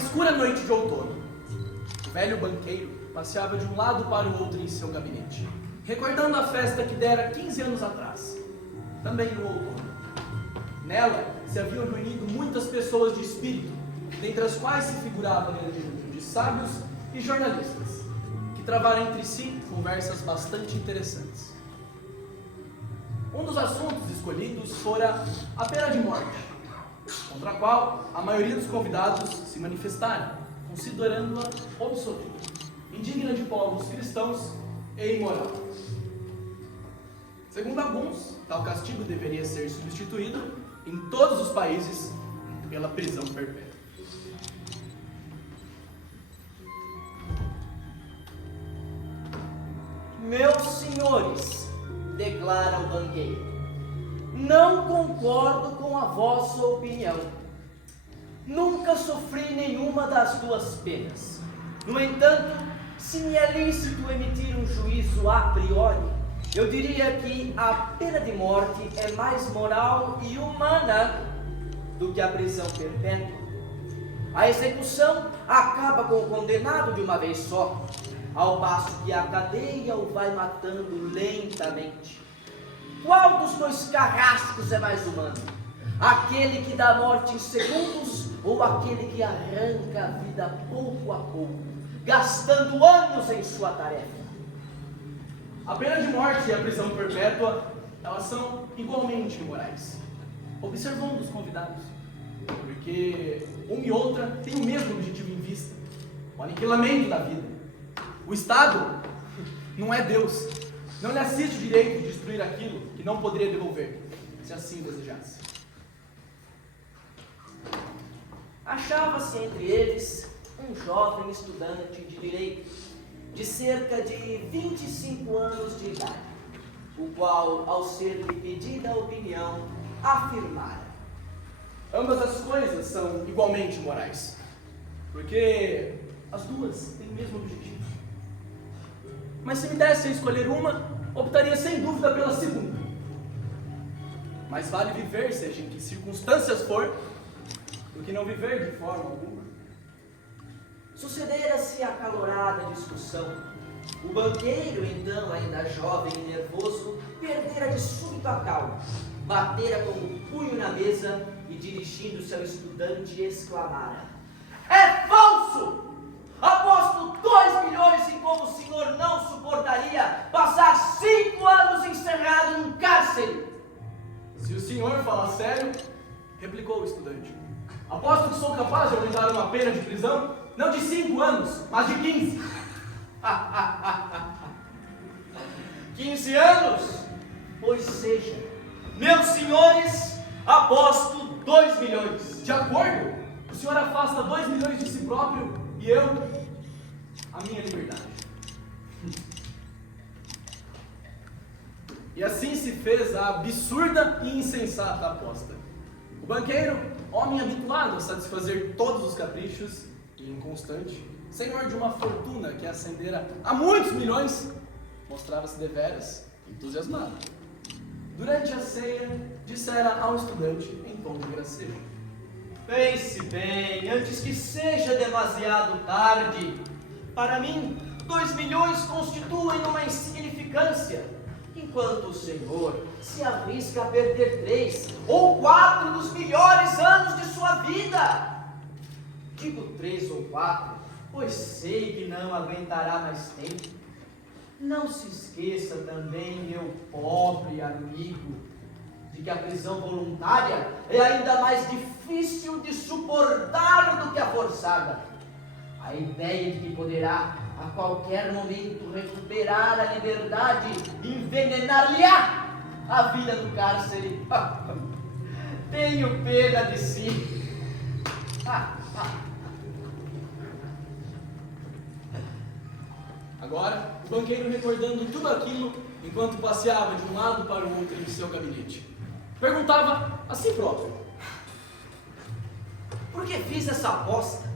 escura noite de outono, o velho banqueiro passeava de um lado para o outro em seu gabinete, recordando a festa que dera 15 anos atrás, também no outono. Nela se haviam reunido muitas pessoas de espírito, dentre as quais se figurava grande número de sábios e jornalistas, que travaram entre si conversas bastante interessantes. Um dos assuntos escolhidos fora a pena de morte, contra a qual a maioria dos convidados se manifestaram, considerando-a obsoleta, indigna de povos cristãos e imoral. Segundo alguns, tal castigo deveria ser substituído em todos os países pela prisão perpétua. Meus senhores, declara o banqueiro, não concordo com a vossa opinião. Nunca sofri nenhuma das duas penas. No entanto, se me é lícito emitir um juízo a priori, eu diria que a pena de morte é mais moral e humana do que a prisão perpétua. A execução acaba com o condenado de uma vez só, ao passo que a cadeia o vai matando lentamente. Qual dos dois carrascos é mais humano? Aquele que dá morte em segundos ou aquele que arranca a vida pouco a pouco, gastando anos em sua tarefa? A pena de morte e a prisão perpétua, elas são igualmente imorais, observando os convidados, porque uma e outra têm o mesmo objetivo em vista, o aniquilamento da vida. O Estado não é Deus, não lhe assiste o direito de destruir aquilo que não poderia devolver, se assim desejasse. Achava-se entre eles um jovem estudante de direito, de cerca de 25 anos de idade, o qual, ao ser-lhe pedida a opinião, afirmara: Ambas as coisas são igualmente morais, porque as duas têm o mesmo objetivo. Mas se me desse a escolher uma, optaria sem dúvida pela segunda. Mais vale viver, seja em que circunstâncias for, do que não viver de forma alguma. Sucedera-se acalorada discussão. O banqueiro, então, ainda jovem e nervoso, perdera de súbito a calma, batera com o punho na mesa e, dirigindo-se ao estudante, exclamara: É falso! Aposto 2 milhões em como o senhor não suportaria passar 5 anos encerrado num cárcere. Se o senhor fala sério, replicou o estudante, aposto que sou capaz de aumentar uma pena de prisão, não de 5 anos, mas de 15. 15 anos? Pois seja. Meus senhores, aposto 2 milhões. De acordo, o senhor afasta 2 milhões de si próprio e eu, a minha liberdade. E assim se fez a absurda e insensata aposta. O banqueiro, homem habituado a satisfazer todos os caprichos e inconstante, senhor de uma fortuna que ascendera a muitos milhões, mostrava-se deveras entusiasmado. Durante a ceia, dissera ao estudante em tom de gracejo: Pense bem, antes que seja demasiado tarde. Para mim, 2 milhões constituem uma insignificância, enquanto o senhor se arrisca a perder 3 ou 4 dos melhores anos de sua vida. Digo 3 ou 4, pois sei que não aguentará mais tempo. Não se esqueça também, meu pobre amigo, de que a prisão voluntária é ainda mais difícil de suportar do que a forçada. A ideia de que poderá a qualquer momento recuperar a liberdade envenenar-lhe-á a vida do cárcere. Tenho pena de si. Agora, o banqueiro, recordando tudo aquilo enquanto passeava de um lado para o outro em seu gabinete, perguntava a si próprio: Por que fiz essa aposta?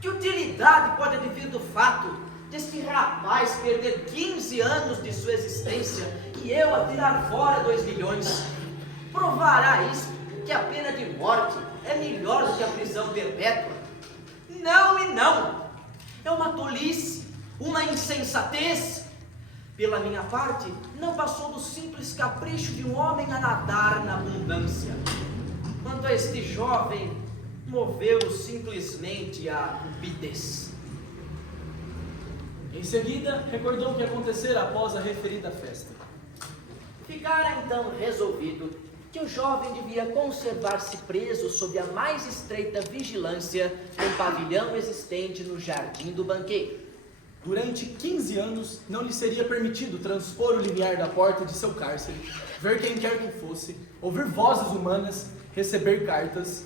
Que utilidade pode advir do fato deste rapaz perder 15 anos de sua existência e eu a tirar fora 2 milhões? Provará isto que a pena de morte é melhor do que a prisão perpétua? Não e não. É uma tolice, uma insensatez. Pela minha parte, não passou do simples capricho de um homem a nadar na abundância. Quanto a este jovem, moveu simplesmente a cupidez. Em seguida, recordou o que acontecera após a referida festa. Ficara então resolvido que o jovem devia conservar-se preso sob a mais estreita vigilância no pavilhão existente no jardim do banqueiro. Durante 15 anos, não lhe seria permitido transpor o limiar da porta de seu cárcere, ver quem quer que fosse, ouvir vozes humanas, receber cartas.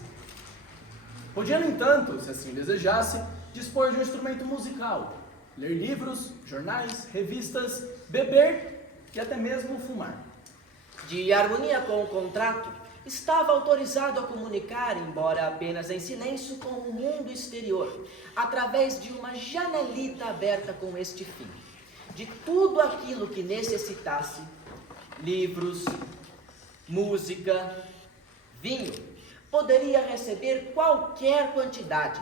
Podia, no entanto, se assim desejasse, dispor de um instrumento musical, ler livros, jornais, revistas, beber e até mesmo fumar. De harmonia com o contrato, estava autorizado a comunicar, embora apenas em silêncio, com o mundo exterior, através de uma janelita aberta com este fim: de tudo aquilo que necessitasse, livros, música, vinho, poderia receber qualquer quantidade,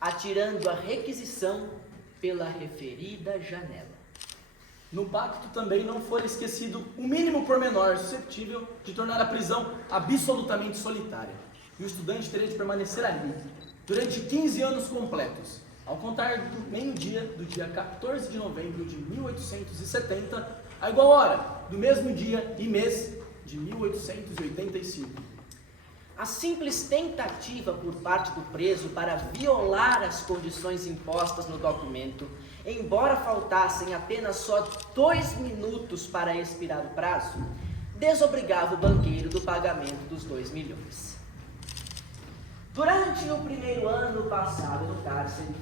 atirando a requisição pela referida janela. No pacto também não foi esquecido o mínimo pormenor suscetível de tornar a prisão absolutamente solitária. E o estudante teria de permanecer ali durante 15 anos completos, ao contar do meio-dia do dia 14 de novembro de 1870, à igual hora do mesmo dia e mês de 1885. A simples tentativa por parte do preso para violar as condições impostas no documento, embora faltassem apenas só 2 minutos para expirar o prazo, desobrigava o banqueiro do pagamento dos 2 milhões. Durante o primeiro ano passado no cárcere,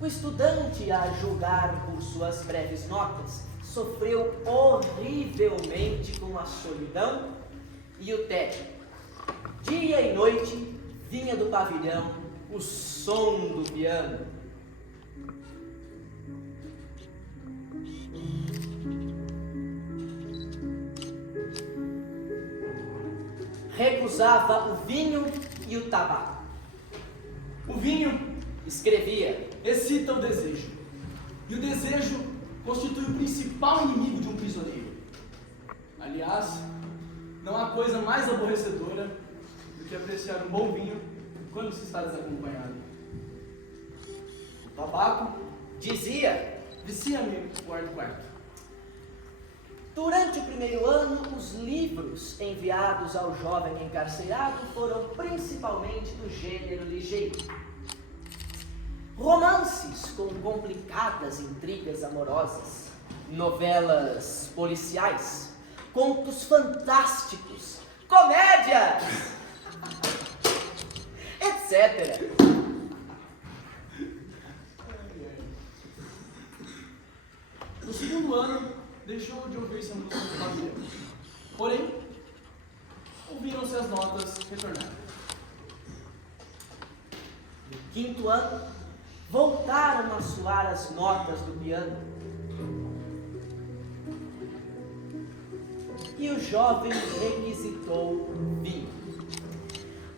o estudante, a julgar por suas breves notas, sofreu horrivelmente com a solidão e o tédio. Dia e noite vinha do pavilhão o som do piano. Recusava o vinho e o tabaco. O vinho, Escrevia, excita o desejo. E o desejo constitui o principal inimigo de um prisioneiro. Aliás, não há coisa mais aborrecedora do que apreciar um bom vinho quando se está desacompanhado. O tabaco dizia. vicia-me o ar do quarto. Durante o primeiro ano, os livros enviados ao jovem encarcerado foram principalmente do gênero ligeiro. Romances com complicadas intrigas amorosas, novelas policiais, contos fantásticos, comédias, etc. No segundo ano, deixou de ouvir-se a música do pavilhão. Porém, ouviram-se as notas retornar. No quinto ano, voltaram a soar as notas do piano. E o jovem requisitou vinho.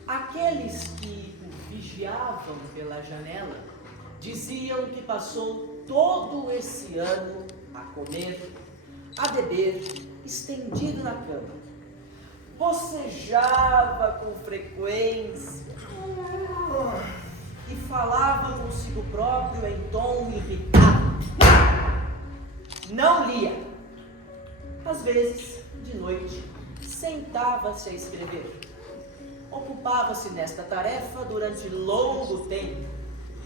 Aqueles que o vigiavam pela janela diziam que passou todo esse ano a comer, a beber, estendido na cama. Bocejava com frequência e falava consigo próprio em tom irritado. Não lia. Às vezes, de noite, sentava-se a escrever. Ocupava-se nesta tarefa durante longo tempo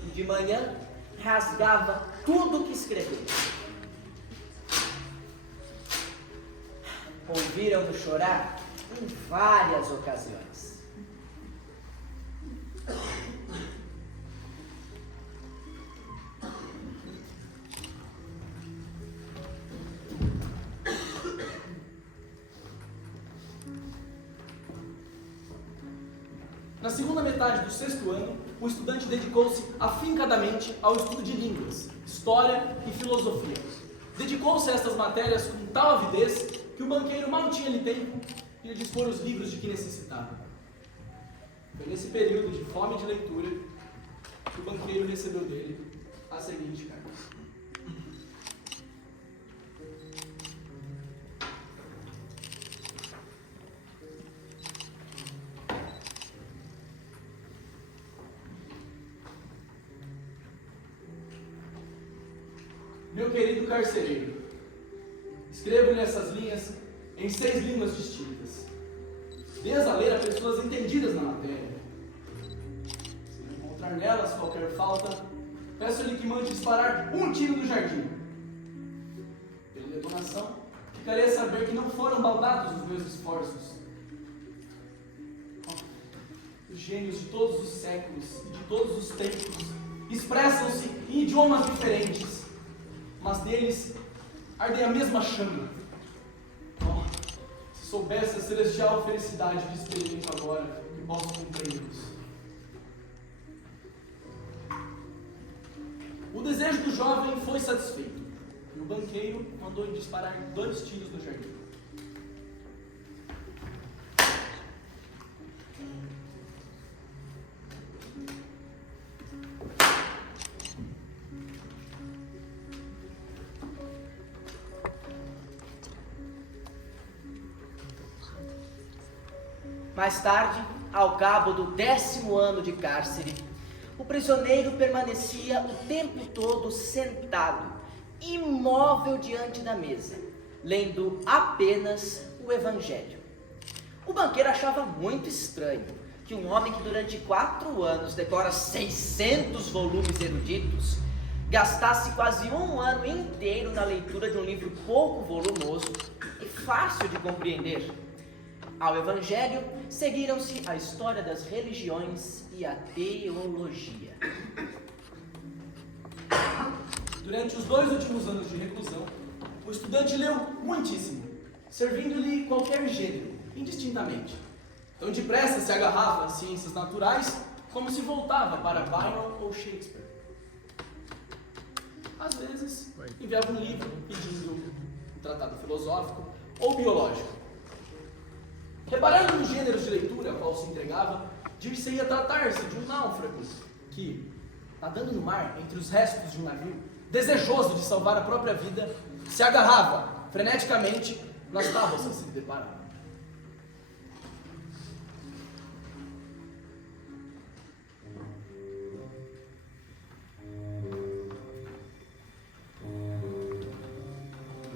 e de manhã rasgava tudo o que escreveu. Ouviram-no chorar em várias ocasiões. Na segunda metade do sexto ano, o estudante dedicou-se afincadamente ao estudo de línguas, história e filosofia. Dedicou-se a estas matérias com tal avidez que o banqueiro mal tinha-lhe tempo de dispor os livros de que necessitava. Foi nesse período de fome de leitura o banqueiro recebeu dele a seguinte carta. Meu querido carcereiro, escrevo-lhe essas linhas em 6 línguas distintas. Dês a ler a pessoas entendidas na matéria. Se não encontrar nelas qualquer falta, peço-lhe que mande disparar um tiro no jardim. Pela detonação, ficarei a saber que não foram baldados os meus esforços. Os gênios de todos os séculos e de todos os tempos expressam-se em idiomas diferentes, mas deles arde a mesma chama. Oh, se soubesse a celestial felicidade de experimento agora, que posso compreendê-los. O desejo do jovem foi satisfeito, e o banqueiro mandou disparar 2 tiros no jardim. Mais tarde, ao cabo do 10º ano de cárcere, o prisioneiro permanecia o tempo todo sentado, imóvel diante da mesa, lendo apenas o Evangelho. O banqueiro achava muito estranho que um homem que durante 4 anos decora 600 volumes eruditos gastasse quase 1 ano inteiro na leitura de um livro pouco volumoso e fácil de compreender. Ao Evangelho seguiram-se a história das religiões e a teologia. Durante os 2 últimos anos de reclusão, o estudante leu muitíssimo, servindo-lhe qualquer gênero, indistintamente. Tão depressa se agarrava às ciências naturais, como se voltava para Byron ou Shakespeare. Às vezes, enviava um livro pedindo um tratado filosófico ou biológico. Reparando nos gêneros de leitura a qual se entregava, dir-se-ia tratar-se de um náufrago que, nadando no mar entre os restos de um navio, desejoso de salvar a própria vida, se agarrava freneticamente nas tábuas que se deparava.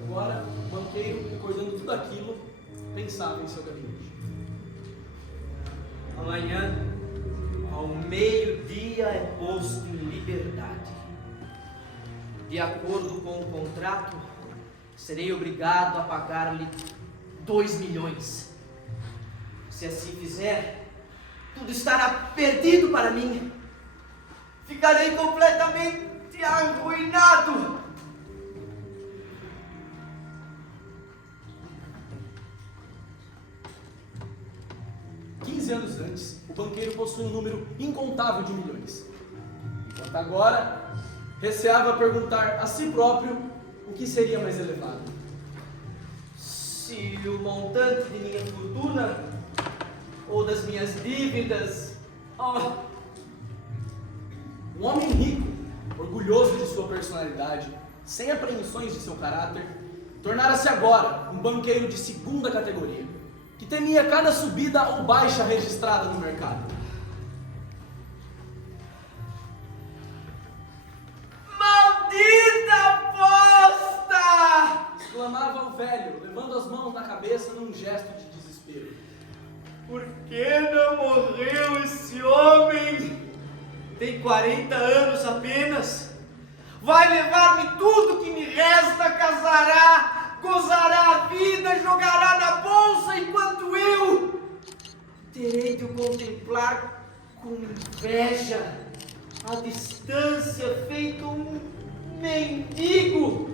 Agora, o banqueiro, recordando tudo aquilo, pensava em seu gabinete. Amanhã, ao meio-dia, é posto em liberdade. De acordo com o contrato, serei obrigado a pagar-lhe 2 milhões. Se assim fizer, tudo estará perdido para mim. Ficarei completamente arruinado. 15 anos antes, o banqueiro possui um número incontável de milhões. Enquanto agora, receava perguntar a si próprio o que seria mais elevado. Se o montante de minha fortuna ou das minhas dívidas. Oh. Um homem rico, orgulhoso de sua personalidade, sem apreensões de seu caráter, tornara-se agora um banqueiro de 2ª categoria, que temia cada subida ou baixa registrada no mercado. Maldita aposta! Exclamava o velho, levando as mãos na cabeça num gesto de desespero. Por que não morreu esse homem? Tem 40 anos apenas. Vai levar-me tudo que me resta, casará, gozará a vida, jogará na bolsa, enquanto eu terei de o contemplar com inveja, à distância, feito um mendigo,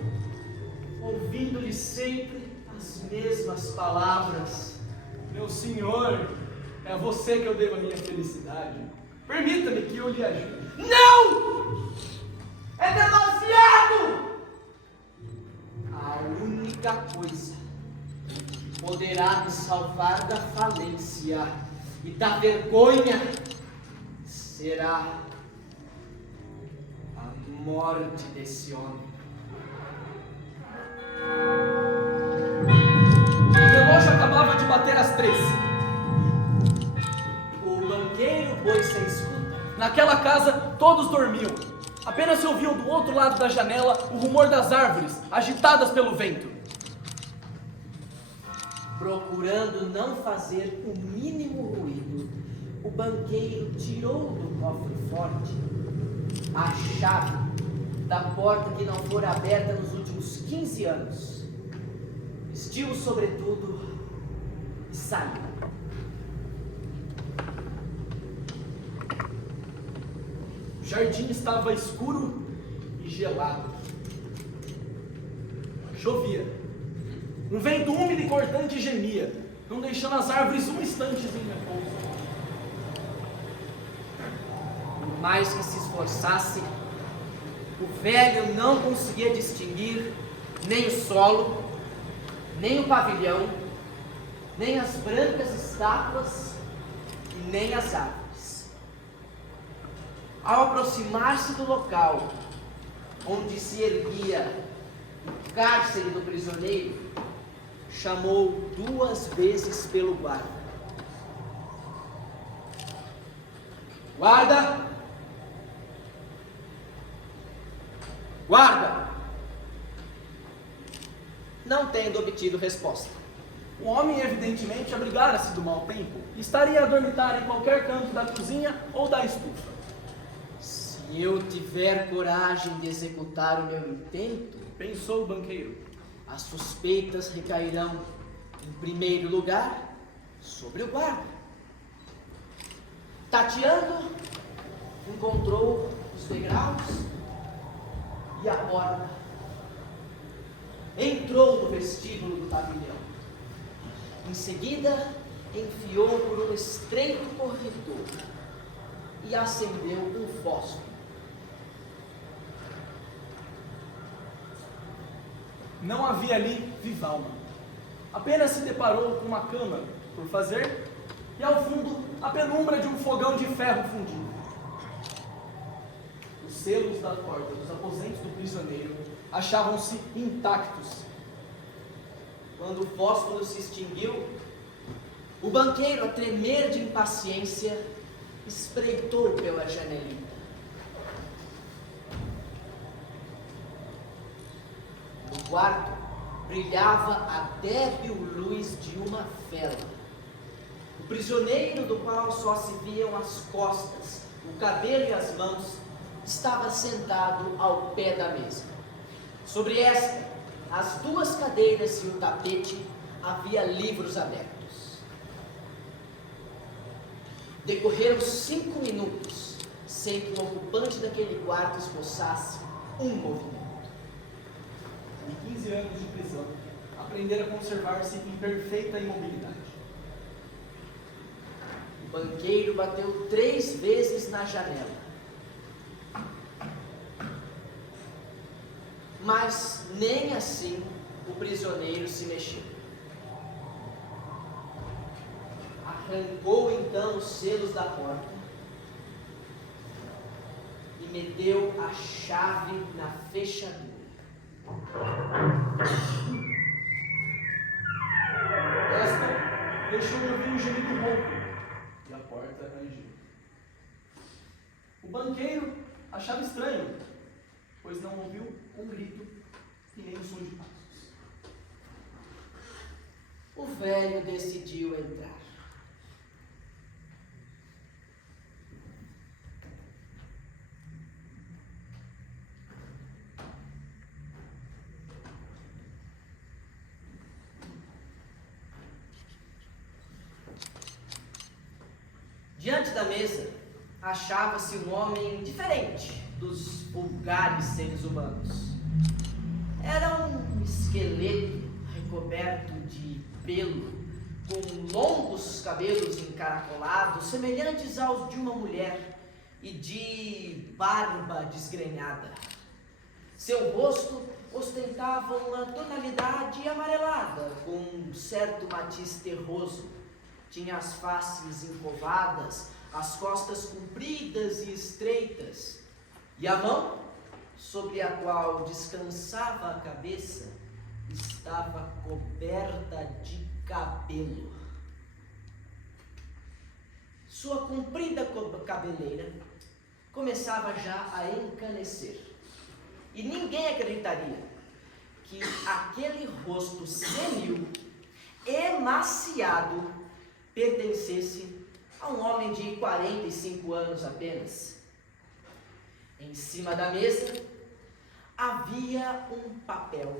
ouvindo-lhe sempre as mesmas palavras. Meu senhor, é a você que eu devo a minha felicidade. Permita-me que eu lhe ajude. Não! É demasiado! A única coisa que poderá me salvar da falência e da vergonha será morte desse homem. O relógio acabava de bater às 3. O banqueiro pôs-se à escuta. Naquela casa, todos dormiam. Apenas se ouviam do outro lado da janela o rumor das árvores, agitadas pelo vento. Procurando não fazer o mínimo ruído, o banqueiro tirou do cofre forte a chave da porta que não fora aberta nos últimos 15 anos. Vestiu o sobretudo e saiu. O jardim estava escuro e gelado. Chovia. Um vento úmido e cortante gemia, não deixando as árvores um instante em repouso. Por mais que se esforçasse, o velho não conseguia distinguir nem o solo, nem o pavilhão, nem as brancas estátuas e nem as árvores. Ao aproximar-se do local onde se erguia o cárcere do prisioneiro, chamou 2 vezes pelo guarda. Guarda! Guarda! Não tendo obtido resposta. O homem evidentemente abrigara-se do mau tempo e estaria a dormitar em qualquer canto da cozinha ou da estufa. Se eu tiver coragem de executar o meu intento, Pensou o banqueiro. as suspeitas recairão, em primeiro lugar, sobre o guarda. Tateando, encontrou os degraus e a porta. Entrou no vestíbulo do pavilhão. Em seguida, enfiou por um estreito corredor e acendeu um fósforo. Não havia ali viva alma. Apenas se deparou com uma cama por fazer e ao fundo a penumbra de um fogão de ferro fundido. Os selos da porta dos aposentos do prisioneiro achavam-se intactos. Quando o fósforo se extinguiu, o banqueiro, a tremer de impaciência, espreitou pela janelita. No quarto brilhava a débil luz de uma vela. O prisioneiro, do qual só se viam as costas, o cabelo e as mãos, estava sentado ao pé da mesa. Sobre esta, as 2 cadeiras e o tapete, havia livros abertos. Decorreram 5 minutos sem que o ocupante daquele quarto esboçasse um movimento. Em 15 anos de prisão, aprendera a conservar-se em perfeita imobilidade. O banqueiro bateu 3 vezes na janela. Mas nem assim o prisioneiro se mexeu. Arrancou então os selos da porta e meteu a chave na fechadura. Esta deixou ouvir um gemido rouco e a porta rangiu. O banqueiro achava estranho, pois não ouviu um grito e nem um som de passos. O velho decidiu entrar. Diante da mesa, achava-se um homem diferente dos vulgares seres humanos. Era um esqueleto recoberto de pelo, com longos cabelos encaracolados, semelhantes aos de uma mulher, e de barba desgrenhada. Seu rosto ostentava uma tonalidade amarelada, com um certo matiz terroso. Tinha as faces encovadas, as costas compridas e estreitas, e a mão sobre a qual descansava a cabeça, estava coberta de cabelo. Sua comprida cabeleira começava já a encanecer, e ninguém acreditaria que aquele rosto senil, emaciado, pertencesse a um homem de 45 anos apenas. Em cima da mesa havia um papel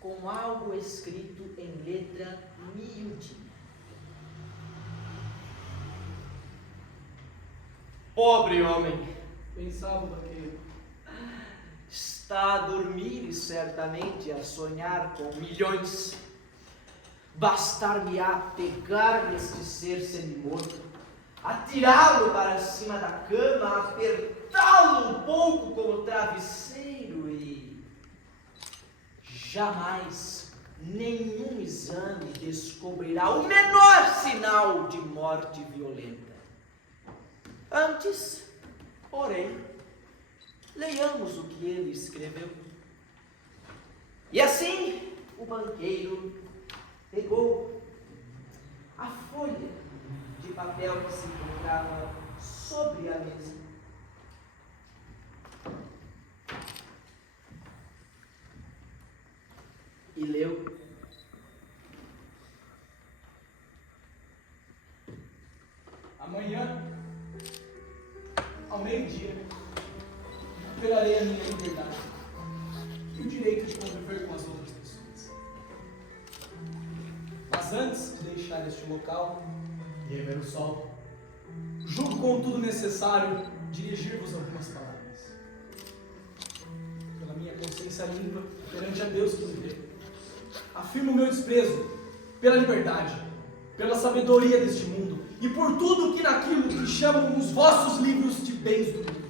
com algo escrito em letra miudinha. Pobre homem, Pensava o banqueiro. está a dormir e certamente a sonhar com milhões. Bastar-me-á pegar neste ser semi-morto, atirá-lo para cima da cama, apertá-lo um pouco com o travesseiro e jamais nenhum exame descobrirá o menor sinal de morte violenta. Antes, porém, leiamos o que ele escreveu. E assim, o banqueiro pegou a folha de papel que se encontrava sobre a mesa. E leu: Amanhã, ao meio-dia, recuperarei a minha liberdade e o direito de conviver com as outras pessoas. Mas antes de deixar este local e rever o sol, julgo contudo necessário dirigir-vos algumas palavras. Pela minha consciência limpa perante a Deus que me deu, afirmo o meu desprezo pela liberdade, pela sabedoria deste mundo e por tudo que naquilo que chamam os vossos livros de bens do mundo.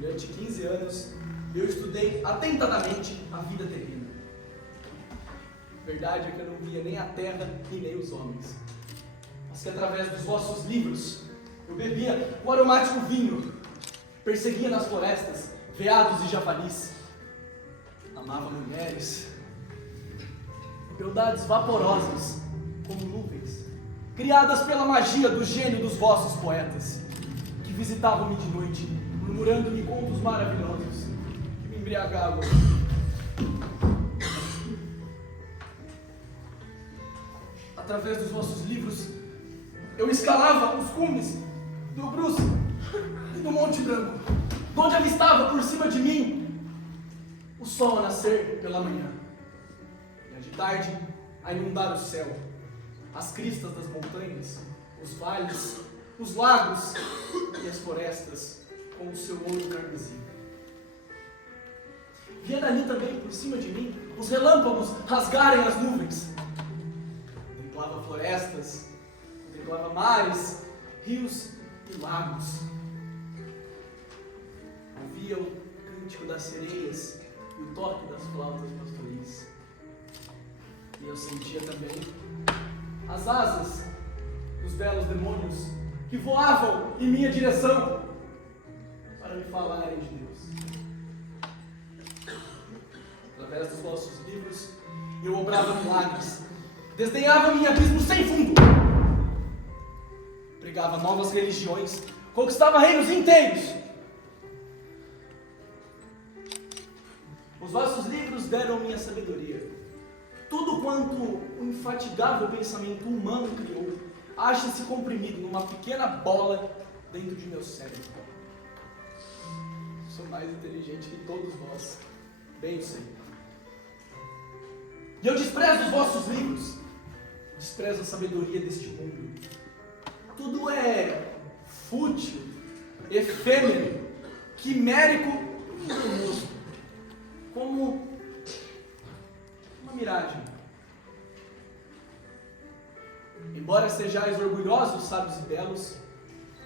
Durante 15 anos, eu estudei atentamente a vida terrena. Verdade é que eu não via nem a terra e nem os homens, mas que através dos vossos livros eu bebia o aromático vinho, perseguia nas florestas veados e javalis, amava mulheres, beldades vaporosas como nuvens, criadas pela magia do gênio dos vossos poetas, que visitavam-me de noite, murmurando-me contos maravilhosos, que me embriagavam. Através dos vossos livros, eu escalava os cumes do Bruce e do Monte Branco, onde avistava por cima de mim o sol a nascer pela manhã, e de tarde a inundar o céu, as cristas das montanhas, os vales, os lagos e as florestas com o seu ouro carmesim. Via dali também, por cima de mim, os relâmpagos rasgarem as nuvens. Contemplava florestas, contemplava mares, rios e lagos. Ouvia o cântico das sereias e o toque das flautas pastoris. E eu sentia também as asas dos belos demônios que voavam em minha direção para me falarem de Deus. Através dos vossos livros, eu obrava milagres, desdenhava-me em abismos sem fundo, pregava novas religiões, conquistava reinos inteiros. Os vossos livros deram-me a sabedoria. Tudo quanto o infatigável pensamento humano criou, acha-se comprimido numa pequena bola dentro de meu cérebro. Sou mais inteligente que todos vós, bem o sei. E eu desprezo os vossos livros, desprezo a sabedoria deste mundo. Tudo é fútil, efêmero, quimérico e enganoso, como uma miragem. Embora sejais orgulhosos, sábios e belos,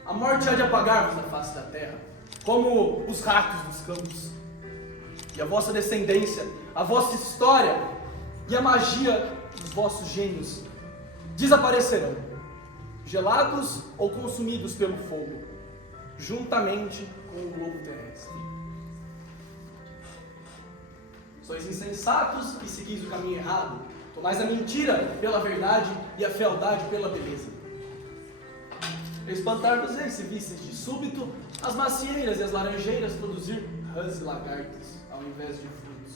a morte há de apagar-vos da face da terra, como os ratos dos campos. E a vossa descendência, a vossa história e a magia dos vossos gênios desaparecerão, gelados ou consumidos pelo fogo. juntamente com o globo terrestre. Sois insensatos e seguis o caminho errado. Tomais a mentira pela verdade e a fealdade pela beleza. Espantar-vos-ei se visseis de súbito as macieiras e as laranjeiras produzir rãs e lagartos ao invés de frutos.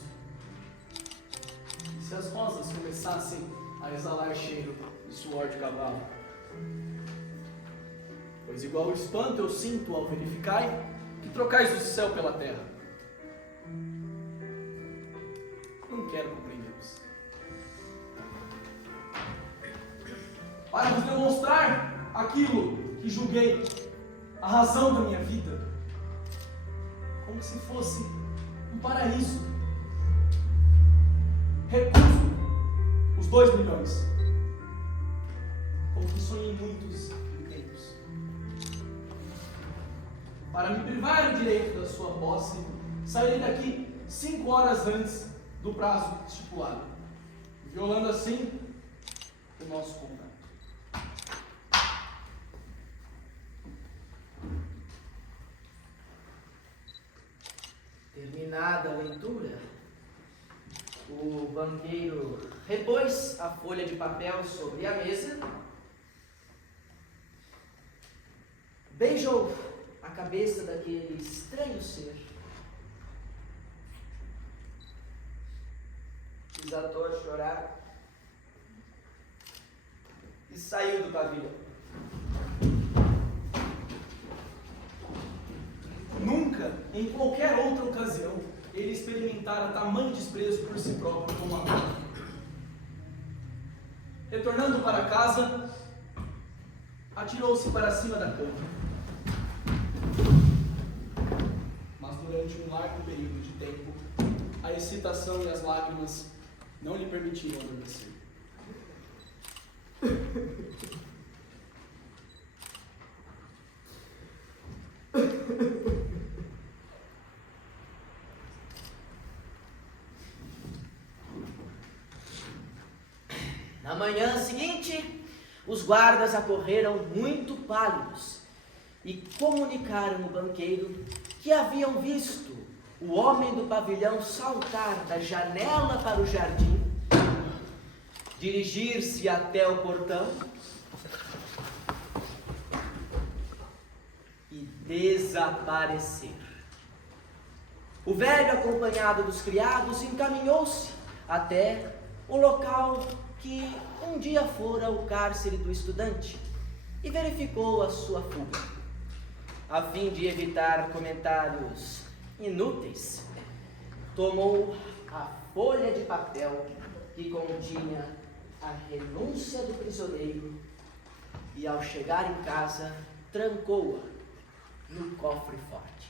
E se as rosas começassem a exalar cheiro de suor de cavalo? Pois igual espanto eu sinto ao verificai que trocais o céu pela terra. Não quero compreender-vos. Para vos demonstrar aquilo que julguei a razão da minha vida, como se fosse um paraíso. Recuso os 2 milhões, como que sonhei muitos tempos. Para me privar do direito da sua posse, sairei daqui 5 horas antes do prazo estipulado, violando assim o nosso contrato. Terminada a leitura, o banqueiro repôs a folha de papel sobre a mesa, beijou a cabeça daquele estranho ser, desatou a chorar e saiu do pavilhão. Nunca, em qualquer outra ocasião, ele experimentara tamanho desprezo por si próprio como agora. Retornando para casa, atirou-se para cima da cama. Mas durante um largo período de tempo, a excitação e as lágrimas não lhe permitiram adormecer. Na manhã seguinte, os guardas acorreram muito pálidos e comunicaram ao banqueiro que haviam visto o homem do pavilhão saltar da janela para o jardim, dirigir-se até o portão e desaparecer. O velho, acompanhado dos criados, encaminhou-se até o local que um dia fora o cárcere do estudante e verificou a sua fuga. A fim de evitar comentários inúteis, tomou a folha de papel que continha a renúncia do prisioneiro e, ao chegar em casa, trancou-a no cofre forte.